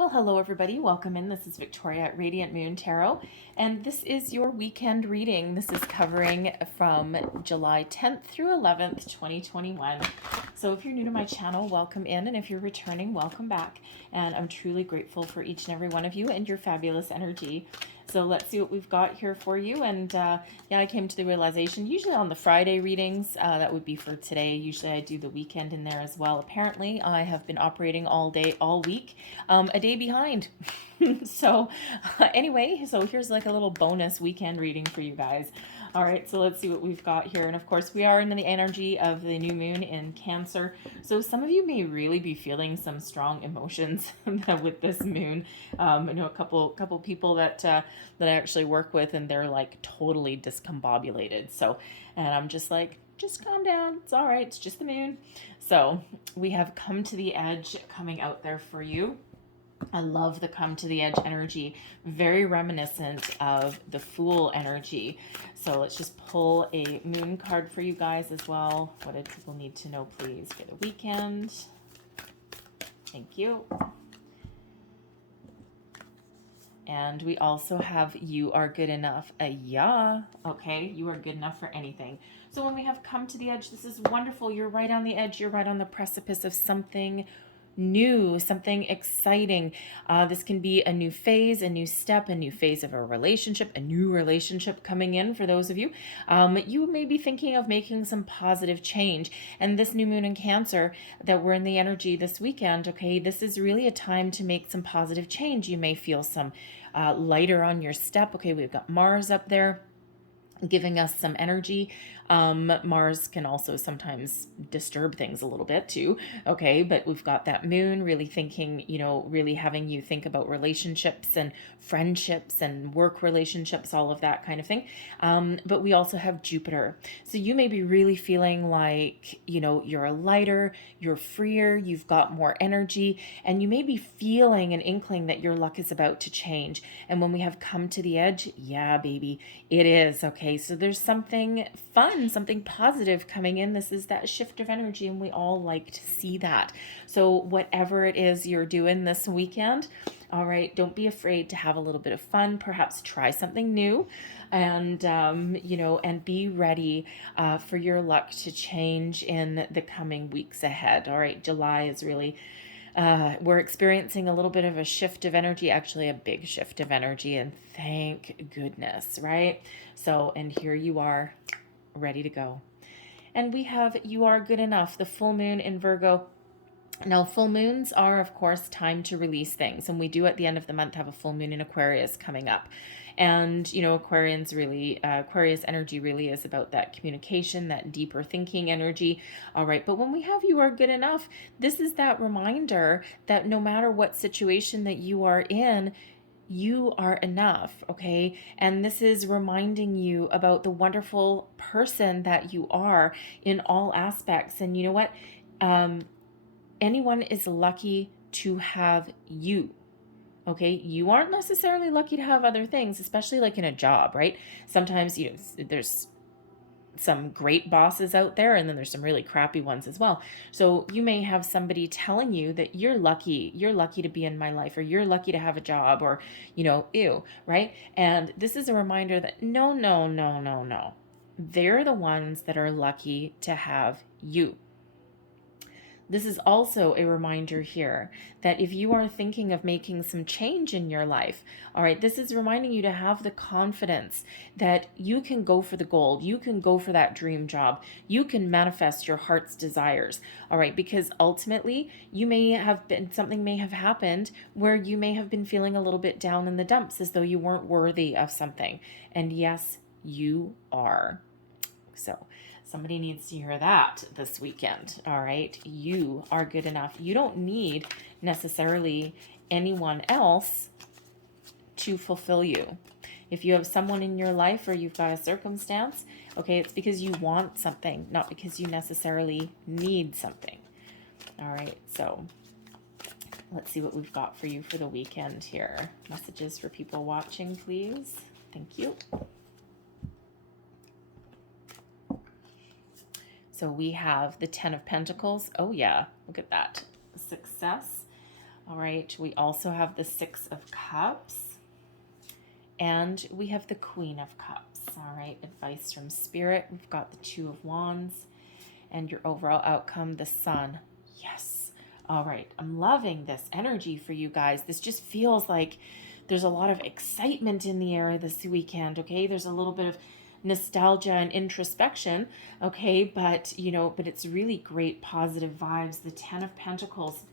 Well, hello everybody. Welcome in. This is Victoria at Radiant Moon Tarot, and this is your weekend reading. This is covering from July 10th through 11th, 2021. So if you're new to my channel, welcome in, and if you're returning, welcome back. And I'm truly grateful for each and every one of you and your fabulous energy. So let's see what we've got here for you. And yeah, I came to the realization, usually on the Friday readings, that would be for today. Usually I do the weekend in there as well. Apparently I have been operating all day, all week, a day behind. So anyway, so here's like a little bonus weekend reading for you guys. All right, so let's see what we've got here. And of course, we are in the energy of the new moon in Cancer. So some of you may really be feeling some strong emotions with this moon. I know a couple people that I actually work with, and they're like totally discombobulated. So, and I'm just like, just calm down. It's all right. It's just the moon. So we have come to the edge coming out there for you. I love the come to the edge energy, very reminiscent of the Fool energy. So let's just pull a moon card for you guys as well. What did people need to know, please, for the weekend? Thank you. And we also have you are good enough. Yeah. Okay. You are good enough for anything. So when we have come to the edge, this is wonderful. You're right on the edge. You're right on the precipice of something new, something exciting. This can be a new phase, a new step, a new phase of a relationship, a new relationship coming in for those of you. You may be thinking of making some positive change. And this new moon in Cancer that we're in the energy this weekend, okay, this is really a time to make some positive change. You may feel some lighter on your step. Okay, we've got Mars up there giving us some energy. Mars can also sometimes disturb things a little bit too. Okay, but we've got that moon really thinking, really having you think about relationships and friendships and work relationships, all of that kind of thing. But we also have Jupiter. So you may be really feeling like, you're a lighter, you're freer, you've got more energy, and you may be feeling an inkling that your luck is about to change. And when we have come to the edge, yeah, baby, it is. Okay, so there's something fun, something positive coming in. This is that shift of energy, and we all like to see that. So whatever it is you're doing this weekend, all right, don't be afraid to have a little bit of fun. Perhaps try something new, and and be ready for your luck to change in the coming weeks ahead. All right, July is really we're experiencing a little bit of a shift of energy, actually a big shift of energy, and thank goodness, right? So, and here you are, ready to go. And we have you are good enough, the full moon in Virgo. Now, full moons are, of course, time to release things. And we do at the end of the month have a full moon in Aquarius coming up. And, Aquarians really, Aquarius energy really is about that communication, that deeper thinking energy. All right. But when we have you are good enough, this is that reminder that no matter what situation that you are in, you are enough, okay? And this is reminding you about the wonderful person that you are in all aspects. And you know what? Anyone is lucky to have you. Okay, you aren't necessarily lucky to have other things, especially like in a job, right? Sometimes there's some great bosses out there, and then there's some really crappy ones as well. So you may have somebody telling you that you're lucky to be in my life, or you're lucky to have a job, or ew, right? And this is a reminder that no, they're the ones that are lucky to have you. This is also a reminder here that if you are thinking of making some change in your life, all right, this is reminding you to have the confidence that you can go for the gold, you can go for that dream job, you can manifest your heart's desires, all right, because ultimately something may have happened where you may have been feeling a little bit down in the dumps, as though you weren't worthy of something. And yes, you are. So somebody needs to hear that this weekend, all right? You are good enough. You don't need necessarily anyone else to fulfill you. If you have someone in your life, or you've got a circumstance, okay, it's because you want something, not because you necessarily need something. All right, so let's see what we've got for you for the weekend here. Messages for people watching, please. Thank you. So we have the 10 of Pentacles. Oh yeah, look at that. Success. All right, we also have the Six of Cups, and we have the Queen of Cups. All right, advice from Spirit. We've got the Two of Wands, and your overall outcome, the Sun. Yes. All right, I'm loving this energy for you guys. This just feels like there's a lot of excitement in the air this weekend, okay? There's a little bit of nostalgia and introspection, okay? But, but it's really great positive vibes. The Ten of Pentacles.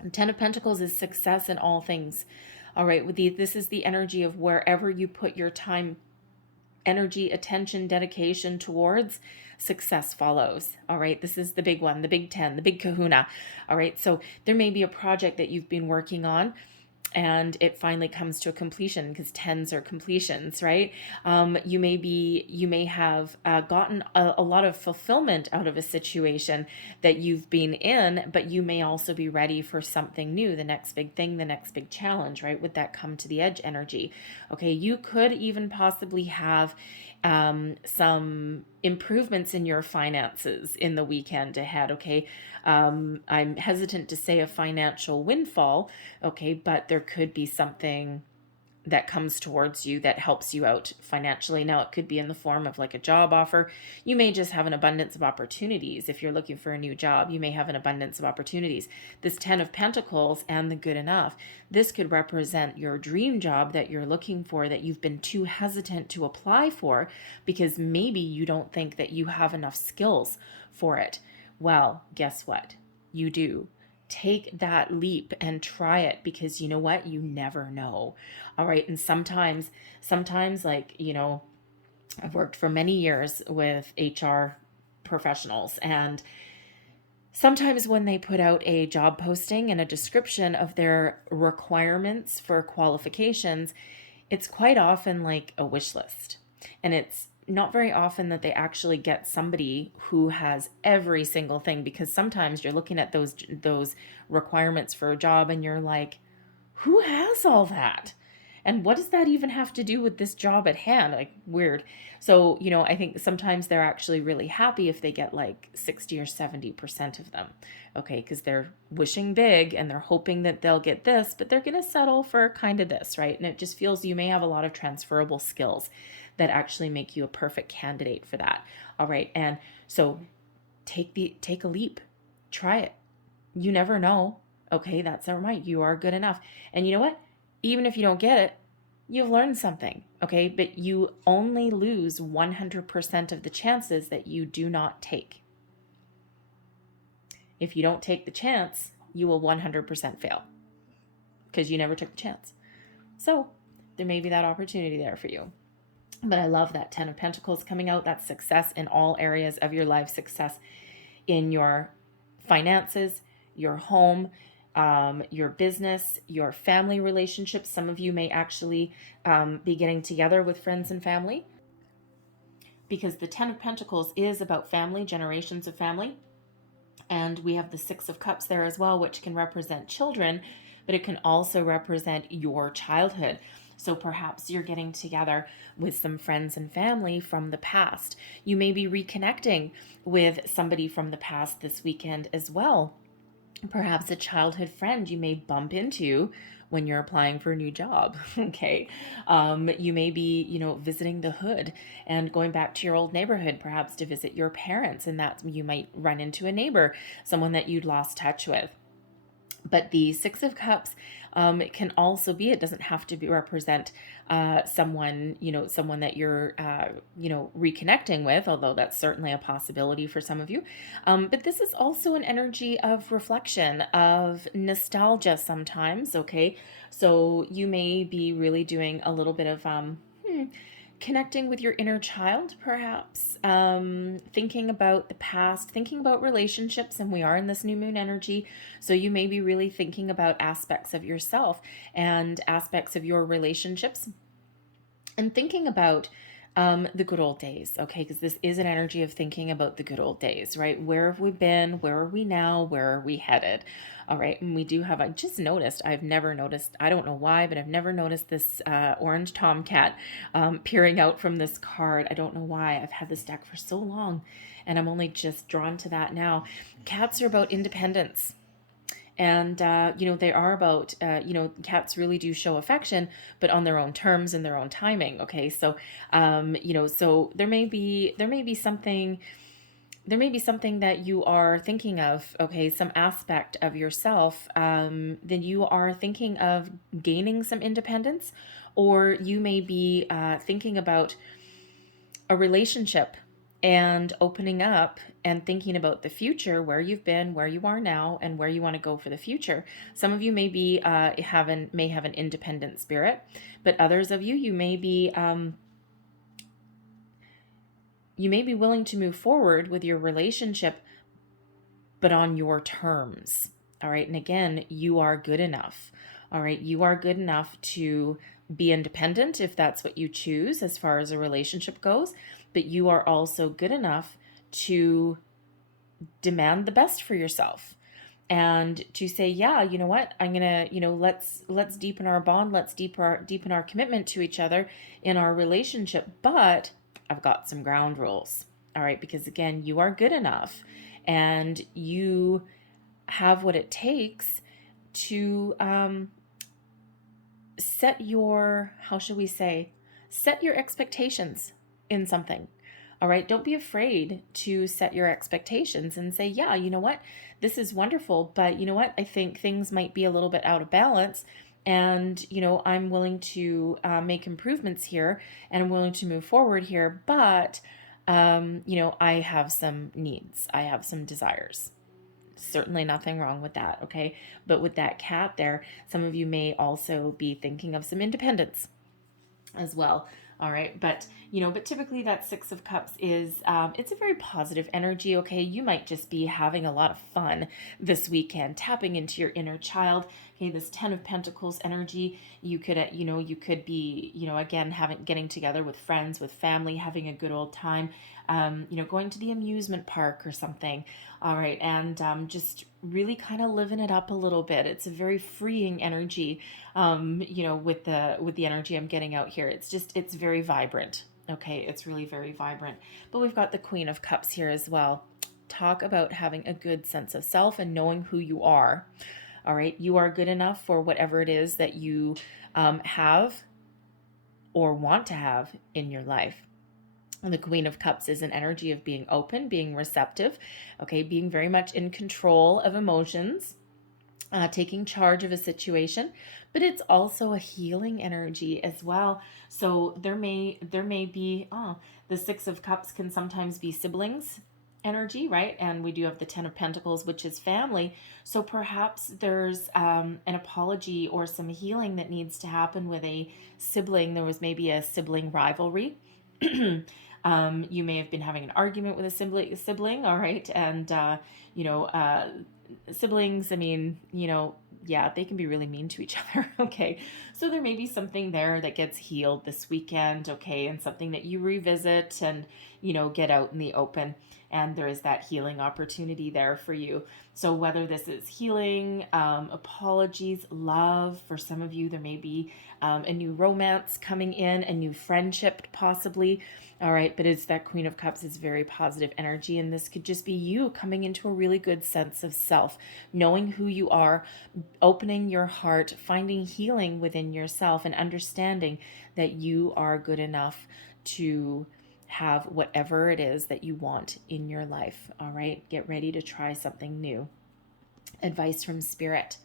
And Ten of Pentacles is success in all things. All right, this is the energy of wherever you put your time, energy, attention, dedication towards, success follows. All right, this is the big one, the big 10, the big kahuna. All right, so there may be a project that you've been working on and it finally comes to a completion, because tens are completions, right? You may have gotten a lot of fulfillment out of a situation that you've been in, but you may also be ready for something new, the next big thing, the next big challenge, right? With that come to the edge energy. Okay, you could even possibly have some improvements in your finances in the weekend ahead, okay? I'm hesitant to say a financial windfall, okay, but there could be something that comes towards you that helps you out financially. Now, it could be in the form of like a job offer. You may just have an abundance of opportunities. If you're looking for a new job, you may have an abundance of opportunities. This Ten of Pentacles and the Good Enough, this could represent your dream job that you're looking for, that you've been too hesitant to apply for because maybe you don't think that you have enough skills for it. Well, guess what? You do. Take that leap and try it, because you know what? You never know. All right. And sometimes like, I've worked for many years with HR professionals, and sometimes when they put out a job posting and a description of their requirements for qualifications, it's quite often like a wish list. And it's not very often that they actually get somebody who has every single thing, because sometimes you're looking at those requirements for a job and you're like, who has all that? And what does that even have to do with this job at hand? Like, weird. So, I think sometimes they're actually really happy if they get like 60 or 70% of them. Okay, because they're wishing big and they're hoping that they'll get this, but they're going to settle for kind of this, right? And it just feels you may have a lot of transferable skills that actually make you a perfect candidate for that. All right. And so take a leap, try it. You never know. Okay. That's all right. You are good enough. And you know what? Even if you don't get it, you've learned something. Okay. But you only lose 100% of the chances that you do not take. If you don't take the chance, you will 100% fail, because you never took the chance. So there may be that opportunity there for you. But I love that Ten of Pentacles coming out. That's success in all areas of your life. Success in your finances, your home, your business, your family relationships. Some of you may actually be getting together with friends and family, because the Ten of Pentacles is about family, generations of family. And we have the Six of Cups there as well, which can represent children, but it can also represent your childhood. So perhaps you're getting together with some friends and family from the past. You may be reconnecting with somebody from the past this weekend as well. Perhaps a childhood friend you may bump into when you're applying for a new job. Okay. You may be, visiting the hood and going back to your old neighborhood, perhaps to visit your parents. And that you might run into a neighbor, someone that you'd lost touch with. But the Six of Cups, it can also be, it doesn't have to be represent someone, someone that you're, reconnecting with, although that's certainly a possibility for some of you. But this is also an energy of reflection, of nostalgia sometimes, okay? So you may be really doing a little bit of connecting with your inner child, perhaps, thinking about the past, thinking about relationships, and we are in this new moon energy, so you may be really thinking about aspects of yourself and aspects of your relationships, and thinking about the good old days, okay? Because this is an energy of thinking about the good old days, right? Where have we been? Where are we now? Where are we headed? All right. And we do have, I just noticed, I've never noticed, I don't know why, but I've never noticed this orange tomcat peering out from this card. I don't know why. I've had this deck for so long and I'm only just drawn to that now. Cats are about independence. And, they are about, cats really do show affection, but on their own terms and their own timing. Okay. So, so there may be something that you are thinking of, okay, some aspect of yourself, then you are thinking of gaining some independence, or you may be thinking about a relationship and opening up and thinking about the future, where you've been, where you are now, and where you want to go for the future. Some of you may be may have an independent spirit, but others of you, you may be willing to move forward with your relationship, but on your terms. All right. And again, you are good enough. All right. You are good enough to be independent if that's what you choose as far as a relationship goes. But you are also good enough to demand the best for yourself and to say, yeah, you know what, I'm gonna, let's deepen our bond, let's deepen our commitment to each other in our relationship, but I've got some ground rules. All right. Because again, you are good enough and you have what it takes to set your, how should we say, set your expectations in something. All right. Don't be afraid to set your expectations and say, yeah, you know what, this is wonderful, but you know what, I think things might be a little bit out of balance. And, I'm willing to make improvements here and I'm willing to move forward here. But, I have some needs, I have some desires. Certainly nothing wrong with that. Okay. But with that cat there, some of you may also be thinking of some independence as well. All right. But, but typically that Six of Cups is, it's a very positive energy. Okay. You might just be having a lot of fun this weekend, tapping into your inner child. Okay. This Ten of Pentacles energy, you could, you could be, again, getting together with friends, with family, having a good old time, going to the amusement park or something. All right. And, just really kind of living it up a little bit. It's a very freeing energy, with the energy I'm getting out here. It's very vibrant. Okay. It's really very vibrant, but we've got the Queen of Cups here as well. Talk about having a good sense of self and knowing who you are. All right. You are good enough for whatever it is that you, have or want to have in your life. And the Queen of Cups is an energy of being open, being receptive, okay, being very much in control of emotions, taking charge of a situation, but it's also a healing energy as well. So there may be, the Six of Cups can sometimes be siblings energy, right? And we do have the Ten of Pentacles, which is family. So perhaps there's an apology or some healing that needs to happen with a sibling. There was maybe a sibling rivalry. You may have been having an argument with a sibling, all right, and siblings, I mean, yeah, they can be really mean to each other. Okay. So there may be something there that gets healed this weekend. Okay. And something that you revisit and, get out in the open. And there is that healing opportunity there for you. So whether this is healing, apologies, love, for some of you, there may be a new romance coming in, a new friendship possibly. All right. But it's that Queen of Cups is very positive energy. And this could just be you coming into a really good sense of self, knowing who you are, opening your heart, finding healing within yourself, and understanding that you are good enough to have whatever it is that you want in your life. All right. Get ready to try something new. Advice from Spirit.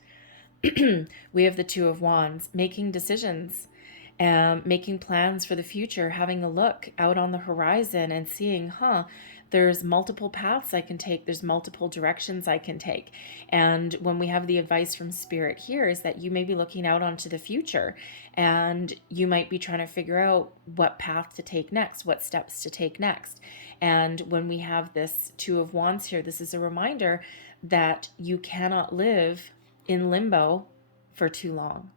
We have the Two of Wands, making decisions, making plans for the future, having a look out on the horizon and seeing, there's multiple paths I can take. There's multiple directions I can take. And when we have the advice from Spirit here is that you may be looking out onto the future and you might be trying to figure out what path to take next, what steps to take next. And when we have this Two of Wands here, this is a reminder that you cannot live in limbo for too long.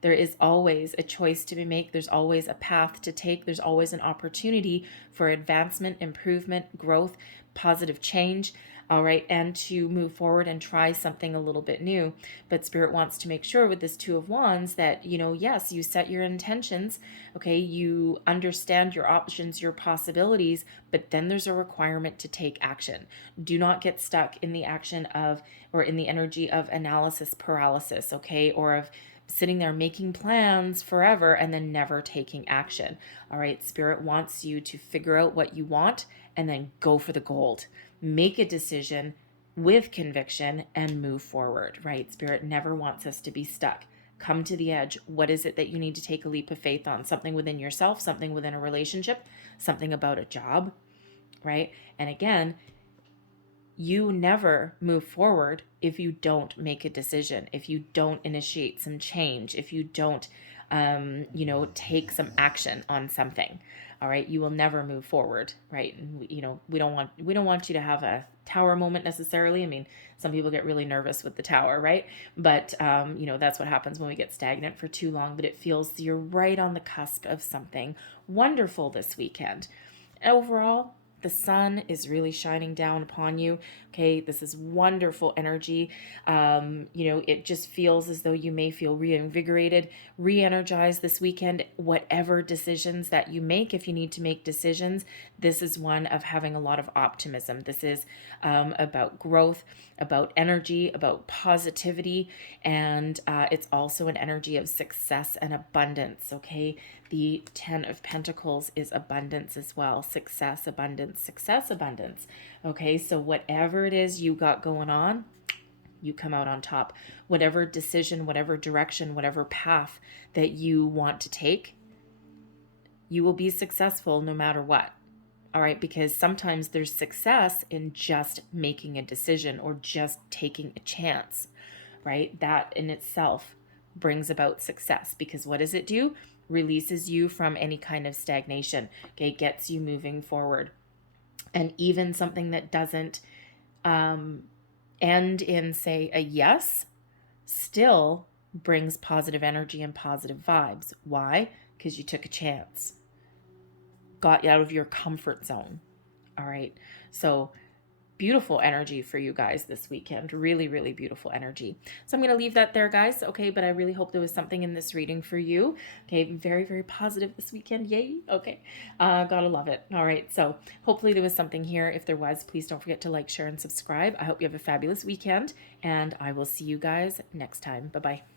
There is always a choice to be made. There's always a path to take. There's always an opportunity for advancement, improvement, growth, positive change. all right, and to move forward and try something a little bit new. But Spirit wants to make sure with this Two of Wands that, you know, yes, you set your intentions, okay, you understand your options, your possibilities, but then there's a requirement to take action. Do not get stuck in the action of, or in the energy of analysis paralysis, okay, or of sitting there making plans forever and then never taking action. All right, Spirit wants you to figure out what you want and then go for the gold. Make a decision with conviction and move forward, right? Spirit never wants us to be stuck. Come to the edge. What is it that you need to take a leap of faith on? Something within yourself, something within a relationship, something about a job, right? And again, you never move forward if you don't make a decision, if you don't initiate some change, if you don't, take some action on something. All right, you will never move forward, right? And we don't want you to have a tower moment necessarily. I mean, some people get really nervous with the tower, right? But that's what happens when we get stagnant for too long. But it feels you're right on the cusp of something wonderful this weekend. Overall, the sun is really shining down upon you. Okay, this is wonderful energy. It just feels as though you may feel reinvigorated, re-energized this weekend. Whatever decisions that you make, if you need to make decisions, this is one of having a lot of optimism. This is about growth, about energy, about positivity, and it's also an energy of success and abundance. Okay, the 10 of Pentacles is abundance as well. Success, abundance, success, abundance. Okay, so whatever it is you got going on, you come out on top. Whatever decision, whatever direction, whatever path that you want to take, you will be successful no matter what. All right, because sometimes there's success in just making a decision or just taking a chance, right? That in itself brings about success, because what does it do? Releases you from any kind of stagnation, okay? Gets you moving forward. And even something that doesn't end in, say, a yes, still brings positive energy and positive vibes. Why? Because you took a chance, got out of your comfort zone. All right, so beautiful energy for you guys this weekend. Really, really beautiful energy. So I'm going to leave that there, guys. Okay, but I really hope there was something in this reading for you. Okay, very, very positive this weekend. Yay. Okay, gotta love it. All right, so hopefully there was something here. If there was, please don't forget to like, share, and subscribe. I hope you have a fabulous weekend, and I will see you guys next time. Bye-bye.